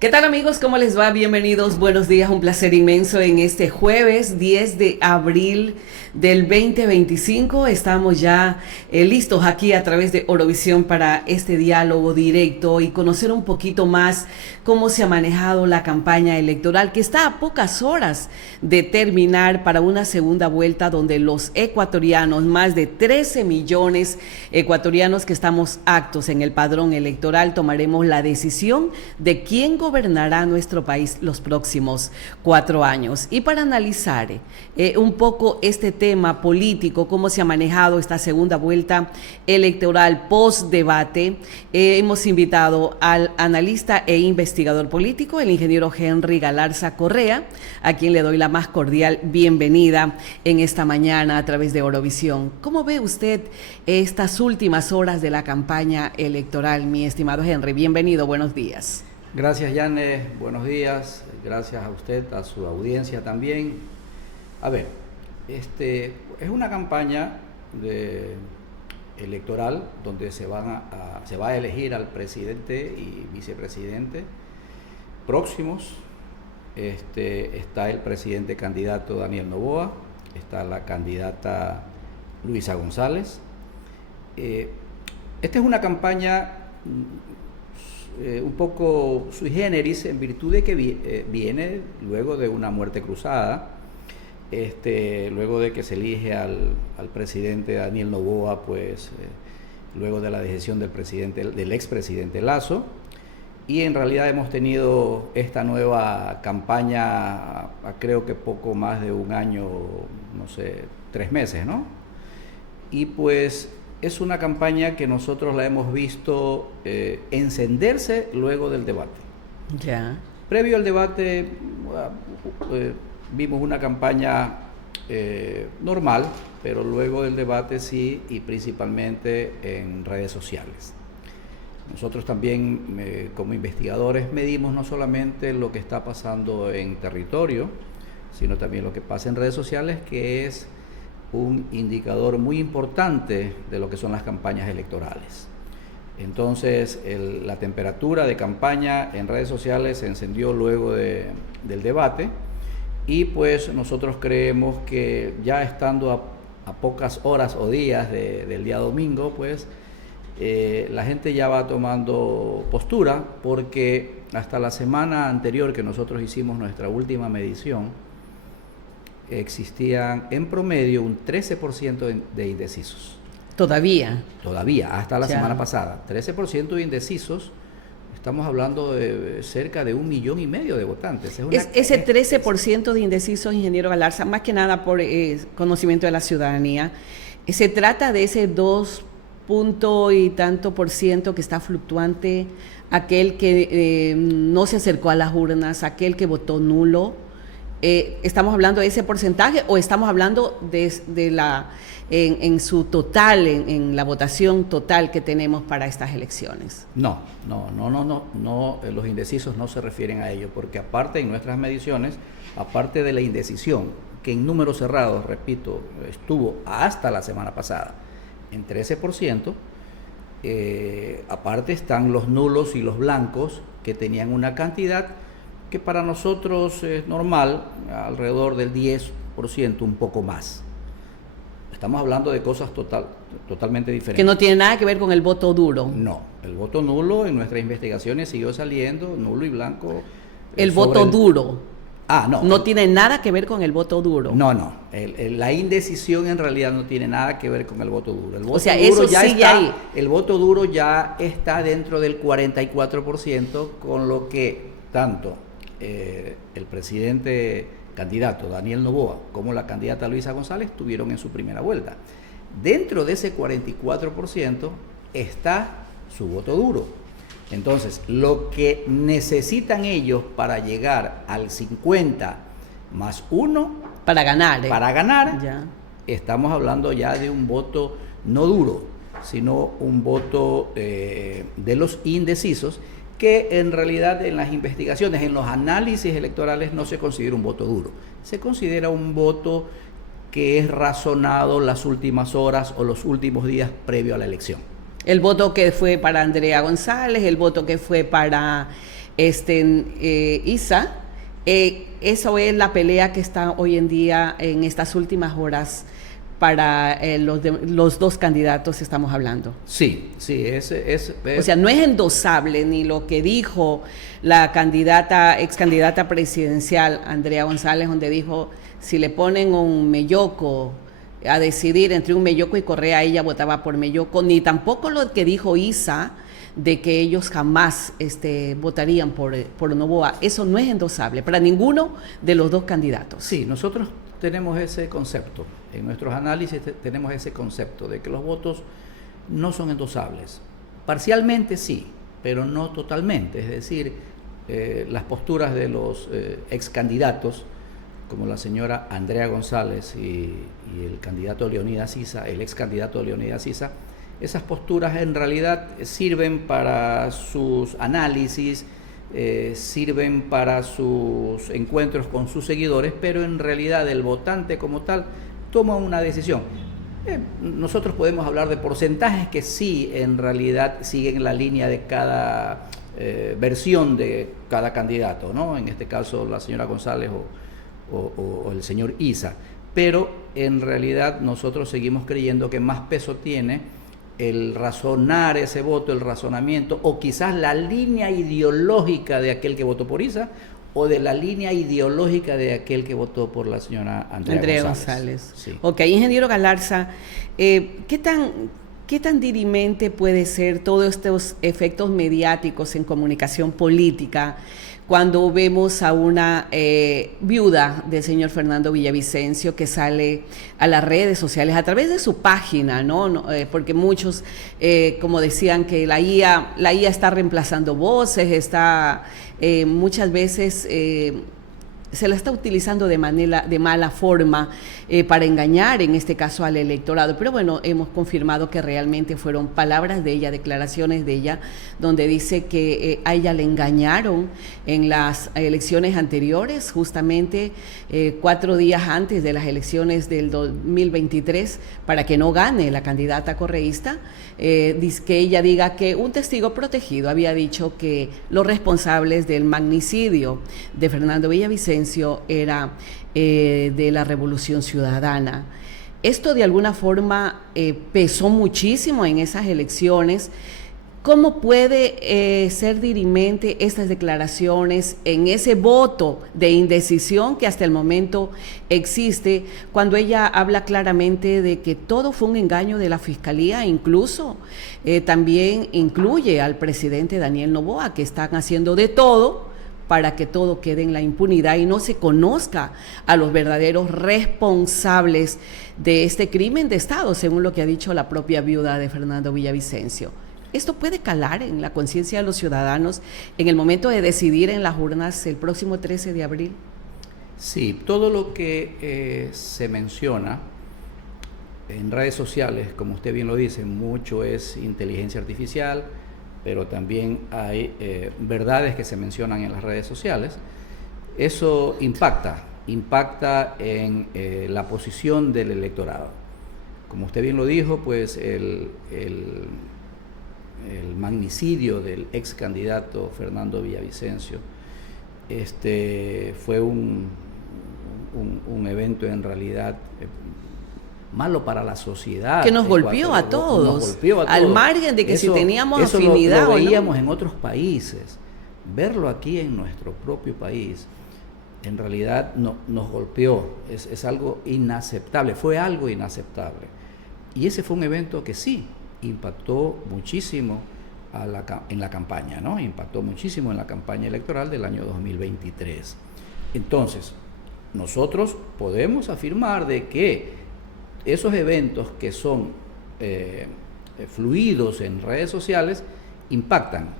¿Qué tal amigos? ¿Cómo les va? Bienvenidos, buenos días, un placer inmenso en este jueves 10 de abril del 2025. Estamos ya listos aquí a través de Orovisión para este diálogo directo y conocer un poquito más cómo se ha manejado la campaña electoral que está a pocas horas de terminar para una segunda vuelta donde los ecuatorianos, más de 13 millones ecuatorianos que estamos aptos en el padrón electoral, tomaremos la decisión de quién gobernará nuestro país los próximos 4 años. Y para analizar un poco este tema político, cómo se ha manejado esta segunda vuelta electoral post-debate, hemos invitado al analista e investigador político, el ingeniero Henry Galarza Correa, a quien le doy la más cordial bienvenida en esta mañana a través de Orovisión. ¿Cómo ve usted estas últimas horas de la campaña electoral, mi estimado Henry? Bienvenido, buenos días. Gracias, Yane, buenos días, gracias a usted, a su audiencia también. A ver, es una campaña electoral donde se va a elegir al presidente y vicepresidente próximos. Está el presidente candidato Daniel Noboa, está la candidata Luisa González. Esta es una campaña un poco sui generis en virtud de que viene luego de una muerte cruzada, luego de que se elige al presidente Daniel Noboa, pues luego de la decisión del expresidente Lasso, y en realidad hemos tenido esta nueva campaña creo que poco más de un año, no sé, 3 meses, ¿no? Y pues es una campaña que nosotros la hemos visto encenderse luego del debate. Ya. Previo al debate vimos una campaña normal, pero luego del debate sí, y principalmente en redes sociales. Nosotros también como investigadores medimos no solamente lo que está pasando en territorio, sino también lo que pasa en redes sociales, que es un indicador muy importante de lo que son las campañas electorales. Entonces, la temperatura de campaña en redes sociales se encendió luego del debate, y pues nosotros creemos que ya estando a pocas horas o días del día domingo, pues la gente ya va tomando postura, porque hasta la semana anterior que nosotros hicimos nuestra última medición, existían en promedio un 13% de indecisos. Todavía, hasta la semana pasada. 13% de indecisos, estamos hablando de cerca de 1,5 millones de votantes. Ese 13% de indecisos, ingeniero Galarza, más que nada por conocimiento de la ciudadanía, se trata de ese 2 punto y tanto por ciento que está fluctuante, aquel que no se acercó a las urnas, aquel que votó nulo. ¿Estamos hablando de ese porcentaje o estamos hablando de en su total, en la votación total que tenemos para estas elecciones? No, los indecisos no se refieren a ello, porque aparte en nuestras mediciones, aparte de la indecisión, que en números cerrados, repito, estuvo hasta la semana pasada en 13%, aparte están los nulos y los blancos, que tenían una cantidad que para nosotros es normal, alrededor del 10%, un poco más. Estamos hablando de cosas totalmente diferentes. Que no tiene nada que ver con el voto duro. No, el voto nulo en nuestras investigaciones siguió saliendo, nulo y blanco. El voto duro. No. No tiene nada que ver con el voto duro. No. La indecisión en realidad no tiene nada que ver con el voto duro. El voto o sea, duro eso ya sigue ahí. El voto duro ya está dentro del 44%, con lo que tanto el presidente candidato Daniel Noboa como la candidata Luisa González tuvieron en su primera vuelta. Dentro de ese 44% está su voto duro. Entonces, lo que necesitan ellos para llegar al 50 más 1 para ganar, ya. Estamos hablando ya de un voto no duro, sino un voto de los indecisos, que en realidad en las investigaciones, en los análisis electorales, no se considera un voto duro. Se considera un voto que es razonado las últimas horas o los últimos días previo a la elección. El voto que fue para Andrea González, el voto que fue para Isa. Eso es la pelea que está hoy en día en estas últimas horas para los dos candidatos estamos hablando. Sí, o sea, no es endosable ni lo que dijo la ex candidata presidencial Andrea González, donde dijo, si le ponen un Melloco a decidir entre un Melloco y Correa, ella votaba por Melloco, ni tampoco lo que dijo Isa, de que ellos jamás votarían por Noboa. Eso no es endosable para ninguno de los dos candidatos. Sí, nosotros tenemos ese concepto, en nuestros análisis tenemos ese concepto de que los votos no son endosables. Parcialmente sí, pero no totalmente. Es decir, las posturas de los ex candidatos, como la señora Andrea González y el candidato Leonidas Issa, el ex candidato Leonidas Issa, esas posturas en realidad sirven para sus análisis, sirven para sus encuentros con sus seguidores, pero en realidad el votante como tal toma una decisión. Nosotros podemos hablar de porcentajes que sí, en realidad siguen la línea de cada versión de cada candidato, ¿no? En este caso la señora González o el señor Issa, pero en realidad nosotros seguimos creyendo que más peso tiene el razonar ese voto, el razonamiento, o quizás la línea ideológica de aquel que votó por Issa, o de la línea ideológica de aquel que votó por la señora Andrea González. Sí. Ok, ingeniero Galarza, ¿qué tan dirimente puede ser todos estos efectos mediáticos en comunicación política cuando vemos a una viuda del señor Fernando Villavicencio que sale a las redes sociales a través de su página, ¿no? Porque muchos, como decían, que la IA está reemplazando voces, está muchas veces se la está utilizando de mala forma para engañar, en este caso al electorado. Pero bueno, hemos confirmado que realmente fueron palabras de ella, declaraciones de ella, donde dice que a ella le engañaron en las elecciones anteriores, justamente 4 días antes de las elecciones del 2023, para que no gane la candidata correísta. Dice que ella diga que un testigo protegido había dicho que los responsables del magnicidio de Fernando Villavicencio era de la Revolución Ciudadana. Esto de alguna forma pesó muchísimo en esas elecciones. ¿Cómo puede ser dirimente estas declaraciones en ese voto de indecisión que hasta el momento existe, cuando ella habla claramente de que todo fue un engaño de la Fiscalía, incluso también incluye al presidente Daniel Noboa, que están haciendo de todo para que todo quede en la impunidad y no se conozca a los verdaderos responsables de este crimen de Estado, según lo que ha dicho la propia viuda de Fernando Villavicencio? ¿Esto puede calar en la conciencia de los ciudadanos en el momento de decidir en las urnas el próximo 13 de abril? Sí, todo lo que se menciona en redes sociales, como usted bien lo dice, mucho es inteligencia artificial, pero también hay verdades que se mencionan en las redes sociales. Eso impacta en la posición del electorado. Como usted bien lo dijo, pues el magnicidio del ex candidato Fernando Villavicencio fue un evento en realidad malo para la sociedad. Que nos golpeó a todos, al margen de que si teníamos afinidad lo veíamos en otros países. Verlo aquí en nuestro propio país, en realidad nos golpeó, es algo inaceptable, fue algo inaceptable. Y ese fue un evento que sí impactó muchísimo en la campaña, ¿no? Impactó muchísimo en la campaña electoral del año 2023. Entonces, nosotros podemos afirmar de que esos eventos que son fluidos en redes sociales impactan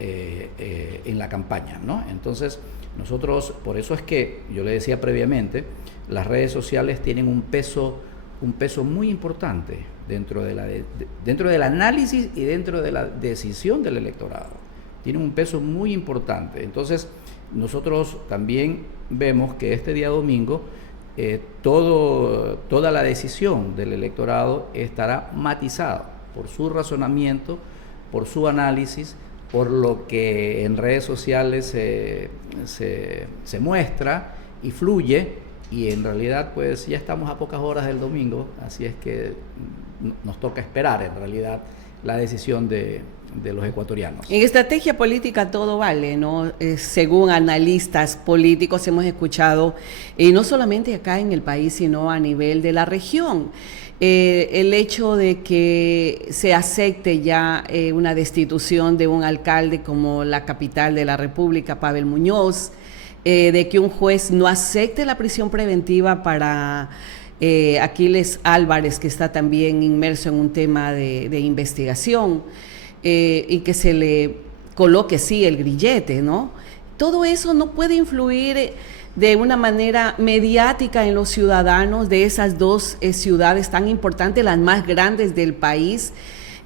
en la campaña, ¿no? Entonces, nosotros, por eso es que yo le decía previamente, las redes sociales tienen un peso muy importante dentro del análisis y dentro de la decisión del electorado. Tienen un peso muy importante. Entonces, nosotros también vemos que este día domingo toda la decisión del electorado estará matizada por su razonamiento, por su análisis, por lo que en redes sociales se muestra y fluye, y en realidad pues ya estamos a pocas horas del domingo, así es que nos toca esperar en realidad la decisión de los ecuatorianos. En estrategia política todo vale, ¿no? Según analistas políticos hemos escuchado, no solamente acá en el país, sino a nivel de la región, el hecho de que se acepte ya una destitución de un alcalde como la capital de la República, Pavel Muñoz, de que un juez no acepte la prisión preventiva para Aquiles Álvarez, que está también inmerso en un tema de investigación, y que se le coloque, sí, el grillete, ¿no? Todo eso no puede influir de una manera mediática en los ciudadanos de esas dos ciudades tan importantes, las más grandes del país,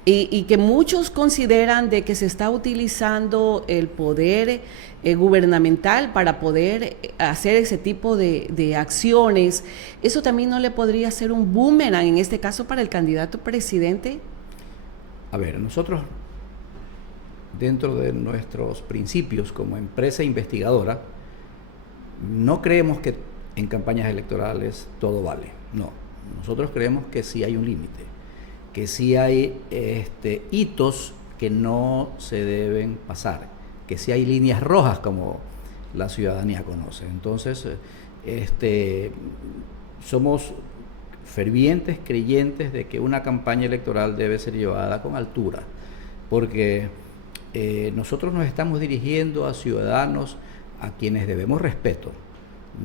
y que muchos consideran de que se está utilizando el poder gubernamental para poder hacer ese tipo de acciones. ¿Eso también no le podría ser un boomerang, en este caso, para el candidato presidente? A ver, nosotros, dentro de nuestros principios como empresa investigadora, no creemos que en campañas electorales todo vale. No, nosotros creemos que sí hay un límite, que sí hay hitos que no se deben pasar, que sí hay líneas rojas como la ciudadanía conoce. Entonces, somos fervientes creyentes de que una campaña electoral debe ser llevada con altura, porque nosotros nos estamos dirigiendo a ciudadanos a quienes debemos respeto.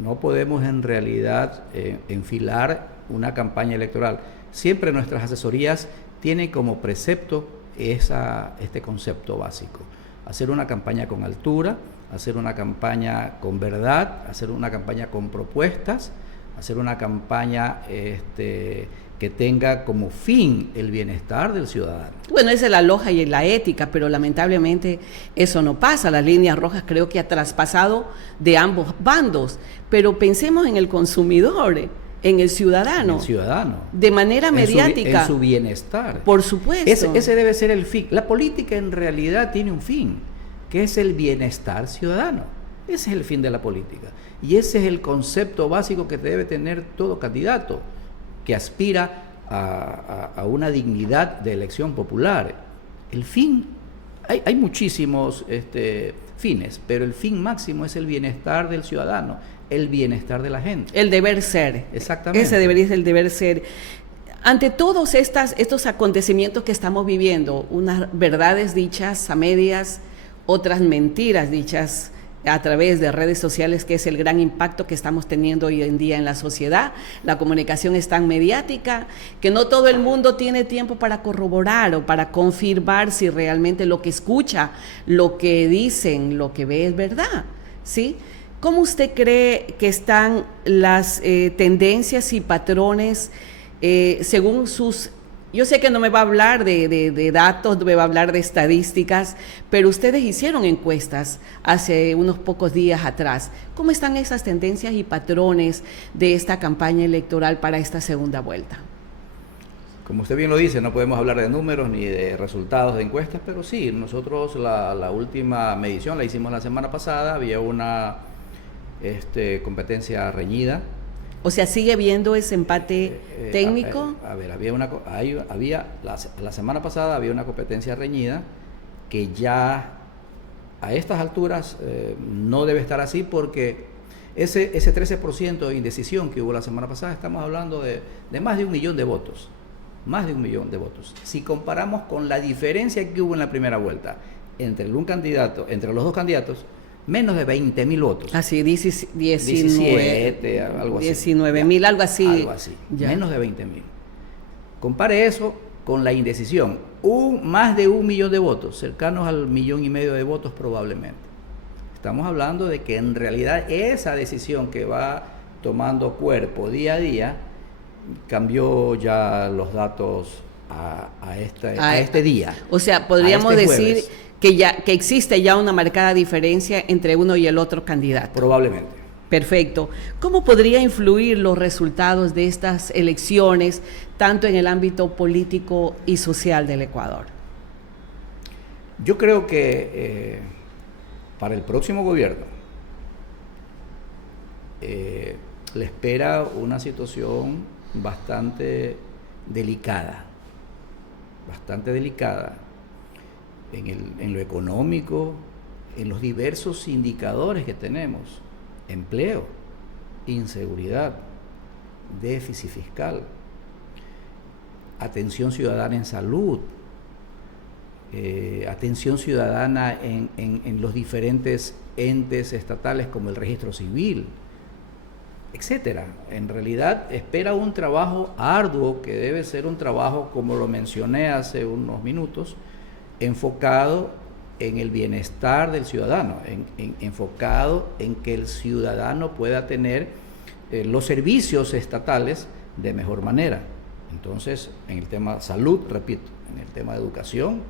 No podemos en realidad enfilar una campaña electoral. Siempre nuestras asesorías tienen como precepto este concepto básico: hacer una campaña con altura, hacer una campaña con verdad, hacer una campaña con propuestas, hacer una campaña que tenga como fin el bienestar del ciudadano. Bueno, esa es la lógica y la ética, pero lamentablemente eso no pasa. Las líneas rojas creo que ha traspasado de ambos bandos, pero pensemos en el consumidor, en el ciudadano. En el ciudadano. De manera mediática. En su bienestar. Por supuesto. Ese debe ser el fin. La política en realidad tiene un fin, que es el bienestar ciudadano. Ese es el fin de la política. Y ese es el concepto básico que debe tener todo candidato que aspira a una dignidad de elección popular. El fin, hay muchísimos fines, pero el fin máximo es el bienestar del ciudadano, el bienestar de la gente. El deber ser. Exactamente. Ese debería ser el deber ser. Ante todos estos acontecimientos que estamos viviendo, unas verdades dichas a medias, otras mentiras dichas a través de redes sociales, que es el gran impacto que estamos teniendo hoy en día en la sociedad. La comunicación es tan mediática que no todo el mundo tiene tiempo para corroborar o para confirmar si realmente lo que escucha, lo que dicen, lo que ve es verdad, ¿sí? ¿Cómo usted cree que están las tendencias y patrones según sus... Yo sé que no me va a hablar de datos, no me va a hablar de estadísticas, pero ustedes hicieron encuestas hace unos pocos días atrás. ¿Cómo están esas tendencias y patrones de esta campaña electoral para esta segunda vuelta? Como usted bien lo dice, no podemos hablar de números ni de resultados de encuestas, pero sí, nosotros la última medición la hicimos la semana pasada, había una competencia reñida. O sea, ¿sigue habiendo ese empate técnico? A ver, la semana pasada había una competencia reñida que ya a estas alturas no debe estar así, porque ese 13% de indecisión que hubo la semana pasada, estamos hablando de más de 1 millón de votos. Más de 1 millón de votos. Si comparamos con la diferencia que hubo en la primera vuelta entre los dos candidatos, menos de 20.000 votos. Así, 17, algo así. 19.000, algo así. Algo así, menos de 20.000. Compare eso con la indecisión. Más de 1 millón de votos, cercanos al 1,5 millones de votos probablemente. Estamos hablando de que en realidad esa decisión que va tomando cuerpo día a día cambió ya los datos a este día. O sea, podríamos decir que existe ya una marcada diferencia entre uno y el otro candidato. Probablemente. Perfecto. ¿Cómo podría influir los resultados de estas elecciones, tanto en el ámbito político y social del Ecuador? Yo creo que para el próximo gobierno le espera una situación bastante delicada en lo económico, en los diversos indicadores que tenemos: empleo, inseguridad, déficit fiscal, atención ciudadana en salud, atención ciudadana en los diferentes entes estatales como el registro civil, etcétera. En realidad espera un trabajo arduo, que debe ser un trabajo, como lo mencioné hace unos minutos, enfocado en el bienestar del ciudadano, enfocado en que el ciudadano pueda tener los servicios estatales de mejor manera. Entonces, en el tema salud, repito, en el tema de educación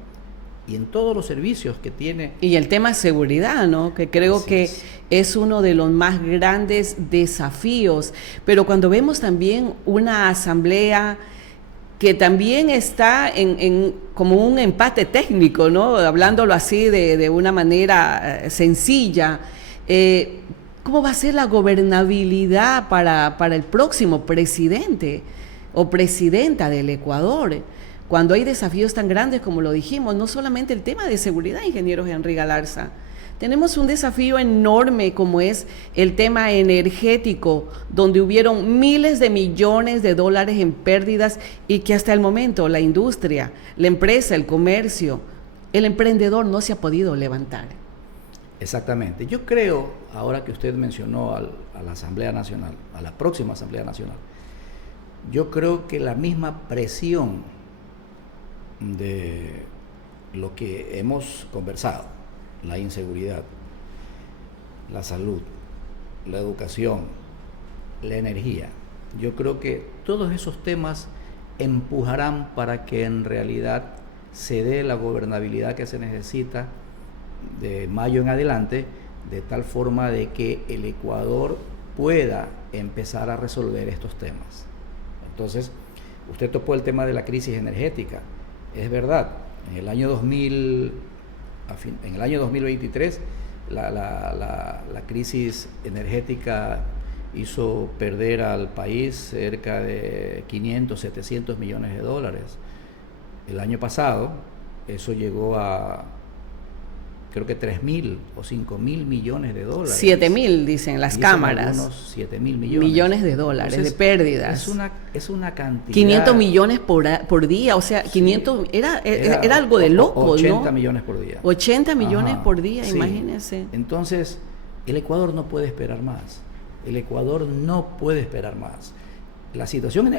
y en todos los servicios que tiene. Y el tema de seguridad, ¿no? Que creo que es uno de los más grandes desafíos. Pero cuando vemos también una asamblea que también está como un empate técnico, ¿no? Hablándolo así de una manera sencilla, ¿cómo va a ser la gobernabilidad para el próximo presidente o presidenta del Ecuador? Cuando hay desafíos tan grandes como lo dijimos, no solamente el tema de seguridad, ingeniero Henry Galarza, tenemos un desafío enorme como es el tema energético, donde hubieron miles de millones de dólares en pérdidas y que hasta el momento la industria, la empresa, el comercio, el emprendedor no se ha podido levantar. Exactamente. Yo creo, ahora que usted mencionó a la Asamblea Nacional, a la próxima Asamblea Nacional, yo creo que la misma presión de lo que hemos conversado, la inseguridad, la salud, la educación, la energía, yo creo que todos esos temas empujarán para que en realidad se dé la gobernabilidad que se necesita de mayo en adelante, de tal forma de que el Ecuador pueda empezar a resolver estos temas. Entonces, usted tocó el tema de la crisis energética. Es verdad, en el año 2023 la crisis energética hizo perder al país cerca de 500, 700 millones de dólares. El año pasado eso llegó a creo que 3.000 o 5.000 millones de dólares. 7.000 dicen las cámaras. Unos 7.000 millones de dólares. Entonces, de pérdidas. Es una cantidad. 500 millones por día, o sea, 500 era algo de loco, 80 ¿no? millones por día. 80 millones por día, sí. Imagínense. Entonces, el Ecuador no puede esperar más. El Ecuador no puede esperar más.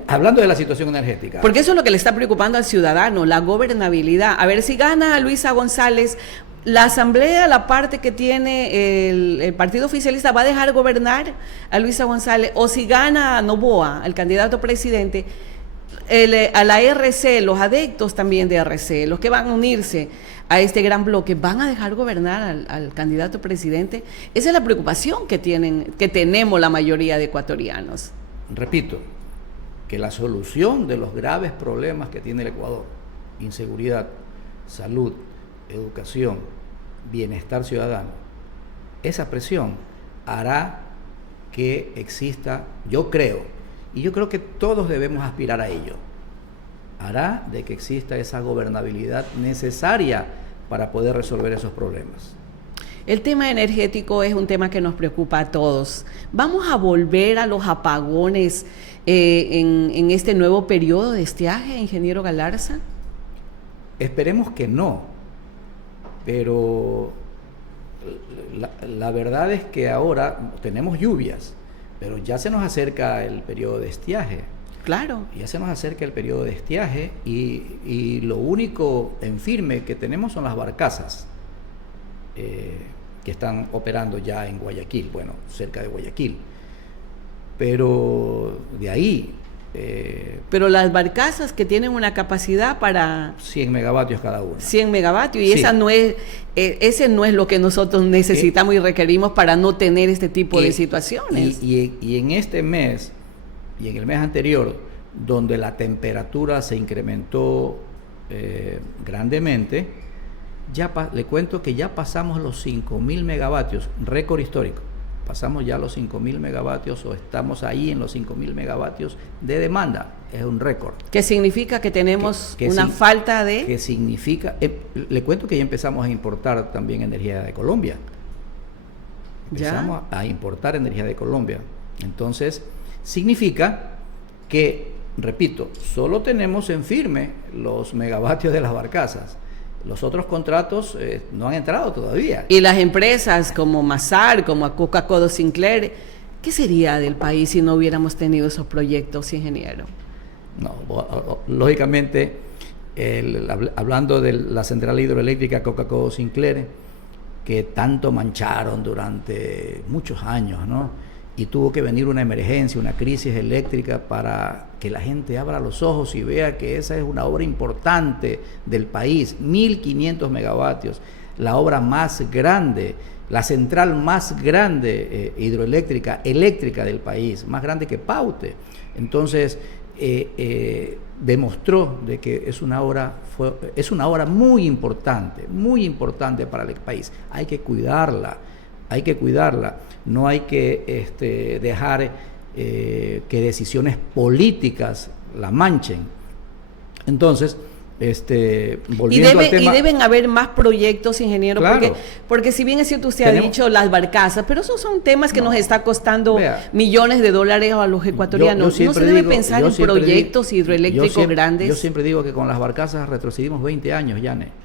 Hablando de la situación energética. Porque eso es lo que le está preocupando al ciudadano, la gobernabilidad. A ver, si gana Luisa González, la asamblea, la parte que tiene el partido oficialista, ¿va a dejar gobernar a Luisa González? O si gana Noboa, el candidato presidente, a la RC, los adeptos también de RC, los que van a unirse a este gran bloque, ¿van a dejar gobernar al candidato presidente? Esa es la preocupación que tenemos la mayoría de ecuatorianos. Repito, que la solución de los graves problemas que tiene el Ecuador, inseguridad, salud, educación, bienestar ciudadano, esa presión hará que exista, yo creo que todos debemos aspirar a ello, hará de que exista esa gobernabilidad necesaria para poder resolver esos problemas. El tema energético es un tema que nos preocupa a todos. ¿Vamos a volver a los apagones en este nuevo periodo de estiaje, ingeniero Galarza? Esperemos que no, pero la verdad es que ahora tenemos lluvias, pero ya se nos acerca el periodo de estiaje. Claro. Ya se nos acerca el periodo de estiaje y lo único en firme que tenemos son las barcazas que están operando ya en Guayaquil, bueno, cerca de Guayaquil. Pero de ahí... pero las barcazas que tienen una capacidad para... 100 megavatios cada una. 100 megavatios, y sí. Ese no es lo que nosotros necesitamos y requerimos para no tener este tipo de situaciones. Y en este mes, y en el mes anterior, donde la temperatura se incrementó grandemente, le cuento que ya pasamos los 5.000 megavatios, récord histórico. Pasamos ya los 5.000 megavatios o estamos ahí en los 5.000 megavatios de demanda. Es un récord. ¿Qué significa que tenemos una falta de...? ¿Qué significa? Le cuento que ya empezamos a importar también energía de Colombia. Empezamos a importar energía de Colombia. Entonces, significa que, repito, solo tenemos en firme los megavatios de las barcazas. Los otros contratos no han entrado todavía. Y las empresas como Mazar, como Coca-Cola Sinclair, ¿qué sería del país si no hubiéramos tenido esos proyectos, ingeniero? No, lógicamente, hablando de la central hidroeléctrica Coca-Cola Sinclair, que tanto mancharon durante muchos años, ¿no? Y tuvo que venir una emergencia, una crisis eléctrica para que la gente abra los ojos y vea que esa es una obra importante del país, 1.500 megavatios, la obra más grande, la central más grande hidroeléctrica, eléctrica del país, más grande que Paute. Entonces, demostró de que es una obra muy importante para el país. Hay que cuidarla. No hay que dejar que decisiones políticas la manchen. Entonces, volviendo al tema... Y deben haber más proyectos, ingeniero, claro, porque si bien es cierto, usted ha dicho las barcazas, pero esos son temas que nos está costando millones de dólares a los ecuatorianos. ¿No se debe pensar en proyectos hidroeléctricos grandes? Yo siempre digo que con las barcazas retrocedimos 20 años, Yane.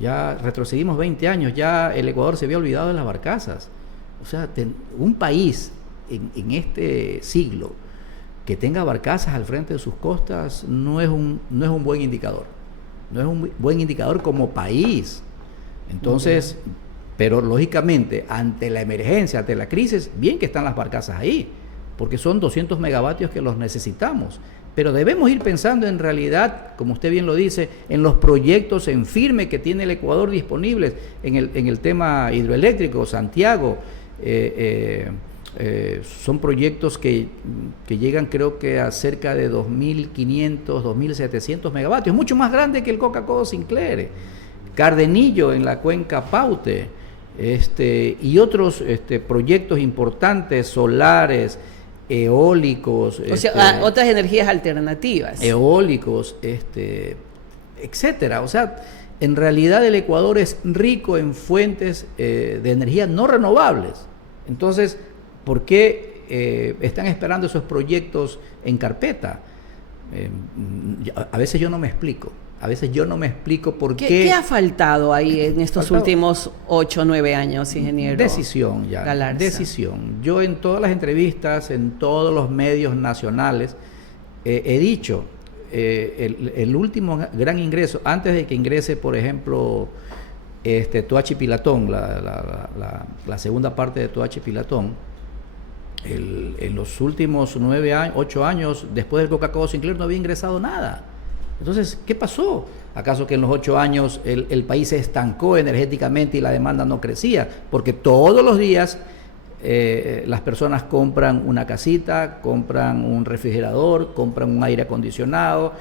Ya retrocedimos 20 años, ya el Ecuador se había olvidado de las barcazas. O sea, un país en este siglo que tenga barcazas al frente de sus costas no es un buen indicador. No es un buen indicador como país. Entonces, pero lógicamente, ante la emergencia, ante la crisis, bien que están las barcazas ahí, porque son 200 megavatios que los necesitamos. Pero debemos ir pensando en realidad, como usted bien lo dice, en los proyectos en firme que tiene el Ecuador disponibles en el tema hidroeléctrico. Santiago, son proyectos que llegan, creo que a cerca de 2.500, 2.700 megavatios, mucho más grande que el Coca-Cola Sinclair. Cardenillo en la cuenca Paute, y otros proyectos importantes, solares, eólicos, o sea, otras energías alternativas, eólicos, etcétera. O sea, en realidad el Ecuador es rico en fuentes de energía no renovables. Entonces, ¿por qué están esperando esos proyectos en carpeta? A veces yo no me explico. Por qué. ¿Qué ha faltado ahí en estos últimos 8 o 9 años, ingeniero? Decisión, ya. Galarza. Decisión. Yo en todas las entrevistas, en todos los medios nacionales, he dicho, el último gran ingreso, antes de que ingrese, por ejemplo, Toachi Pilatón, la segunda parte de Toachi Pilatón, en los últimos 8 años, después del Coca-Cola Sinclair, no había ingresado nada. Entonces, ¿qué pasó? ¿Acaso que en los 8 años el país se estancó energéticamente y la demanda no crecía? Porque todos los días las personas compran una casita, compran un refrigerador, compran un aire acondicionado.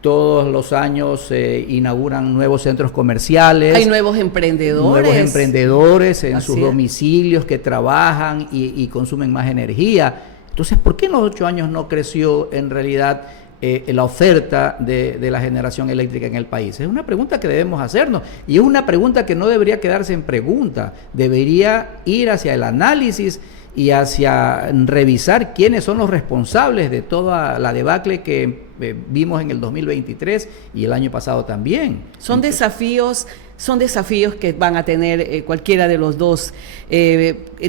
Todos los años se inauguran nuevos centros comerciales. Hay nuevos emprendedores. En sus domicilios que trabajan y consumen más energía. Entonces, ¿por qué en los 8 años no creció en realidad la oferta de la generación eléctrica en el país? Es una pregunta que debemos hacernos, y es una pregunta que no debería quedarse en pregunta, debería ir hacia el análisis y hacia revisar quiénes son los responsables de toda la debacle que vimos en el 2023 y el año pasado también. Son desafíos que van a tener cualquiera de los dos,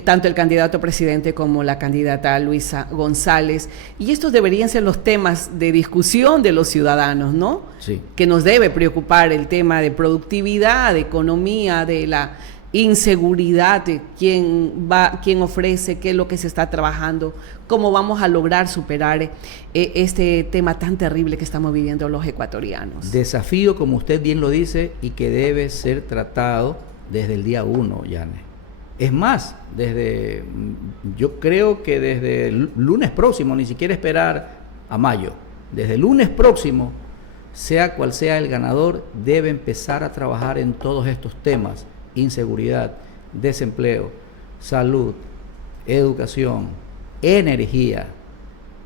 tanto el candidato a presidente como la candidata Luisa González, y estos deberían ser los temas de discusión de los ciudadanos, ¿no? Sí. Que nos debe preocupar el tema de productividad, de economía, de la inseguridad, de quién ofrece, qué es lo que se está trabajando, cómo vamos a lograr superar este tema tan terrible que estamos viviendo los ecuatorianos. Desafío, como usted bien lo dice, y que debe ser tratado desde el día 1, Yane. Es más, yo creo que desde el lunes próximo, ni siquiera esperar a mayo, desde el lunes próximo sea cual sea el ganador, debe empezar a trabajar en todos estos temas: inseguridad, desempleo, salud, educación, energía,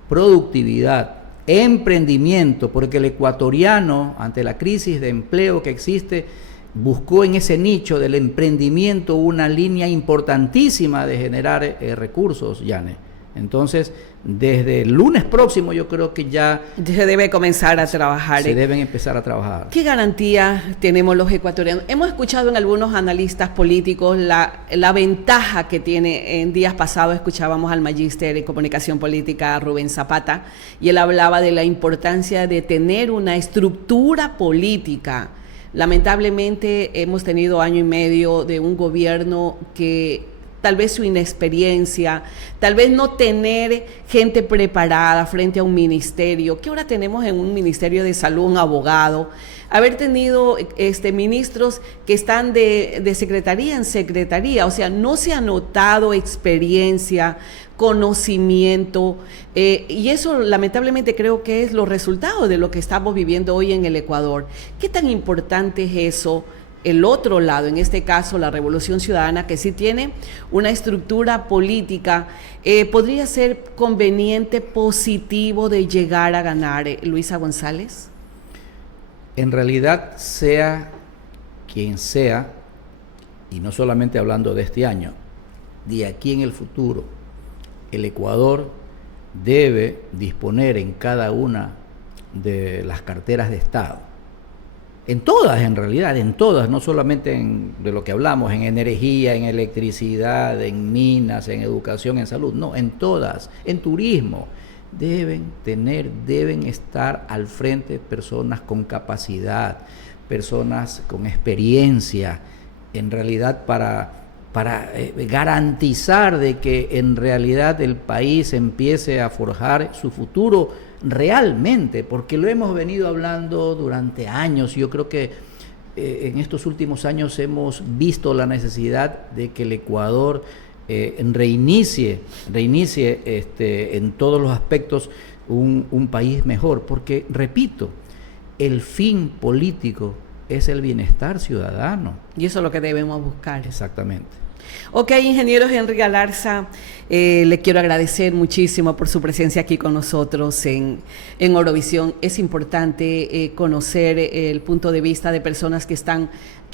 productividad, emprendimiento, porque el ecuatoriano, ante la crisis de empleo que existe, buscó en ese nicho del emprendimiento una línea importantísima de generar recursos, Yane. Entonces, desde el lunes próximo yo creo que ya se debe comenzar a trabajar. Se deben empezar a trabajar. ¿Qué garantía tenemos los ecuatorianos? Hemos escuchado en algunos analistas políticos la ventaja que tiene. En días pasados escuchábamos al magíster en comunicación política Rubén Zapata, y él hablaba de la importancia de tener una estructura política. Lamentablemente hemos tenido año y medio de un gobierno que tal vez su inexperiencia, tal vez no tener gente preparada frente a un ministerio, que ahora tenemos en un ministerio de salud un abogado, haber tenido ministros que están de secretaría en secretaría, o sea, no se ha notado experiencia, conocimiento, y eso lamentablemente creo que es los resultados de lo que estamos viviendo hoy en el Ecuador. ¿Qué tan importante es eso? El otro lado, en este caso la Revolución Ciudadana, que sí tiene una estructura política, ¿podría ser conveniente, positivo de llegar a ganar, Luisa González? En realidad, sea quien sea, y no solamente hablando de este año, de aquí en el futuro, el Ecuador debe disponer en cada una de las carteras de Estado, en todas, en realidad, en todas, no solamente de lo que hablamos, en energía, en electricidad, en minas, en educación, en salud, no, en todas, en turismo, deben estar al frente personas con capacidad, personas con experiencia, en realidad para garantizar de que en realidad el país empiece a forjar su futuro realmente, porque lo hemos venido hablando durante años. Yo creo que en estos últimos años hemos visto la necesidad de que el Ecuador reinicie en todos los aspectos un país mejor, porque, repito, el fin político es el bienestar ciudadano. Y eso es lo que debemos buscar. Exactamente. Ok, ingeniero Henry Galarza, le quiero agradecer muchísimo por su presencia aquí con nosotros en Orovisión. Es importante conocer el punto de vista de personas que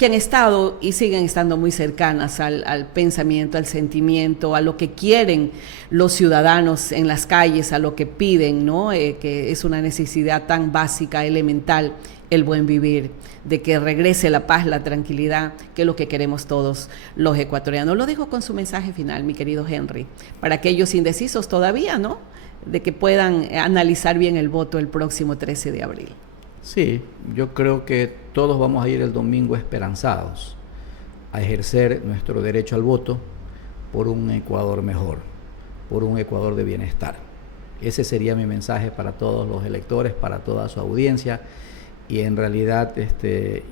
han estado y siguen estando muy cercanas al pensamiento, al sentimiento, a lo que quieren los ciudadanos en las calles, a lo que piden, ¿no? Que es una necesidad tan básica, elemental, el buen vivir, de que regrese la paz, la tranquilidad, que es lo que queremos todos los ecuatorianos. Lo dejo con su mensaje final, mi querido Henry, para aquellos indecisos todavía, ¿no?, de que puedan analizar bien el voto el próximo 13 de abril. Sí, yo creo que todos vamos a ir el domingo esperanzados a ejercer nuestro derecho al voto por un Ecuador mejor, por un Ecuador de bienestar. Ese sería mi mensaje para todos los electores, para toda su audiencia. Y en realidad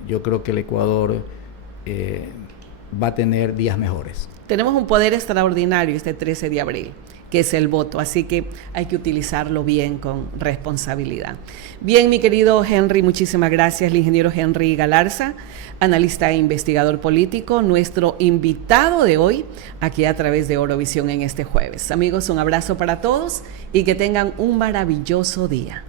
yo creo que el Ecuador va a tener días mejores. Tenemos un poder extraordinario este 13 de abril, que es el voto, así que hay que utilizarlo bien, con responsabilidad. Bien, mi querido Henry, muchísimas gracias. El ingeniero Henry Galarza, analista e investigador político, nuestro invitado de hoy aquí a través de Orovisión en este jueves. Amigos, un abrazo para todos y que tengan un maravilloso día.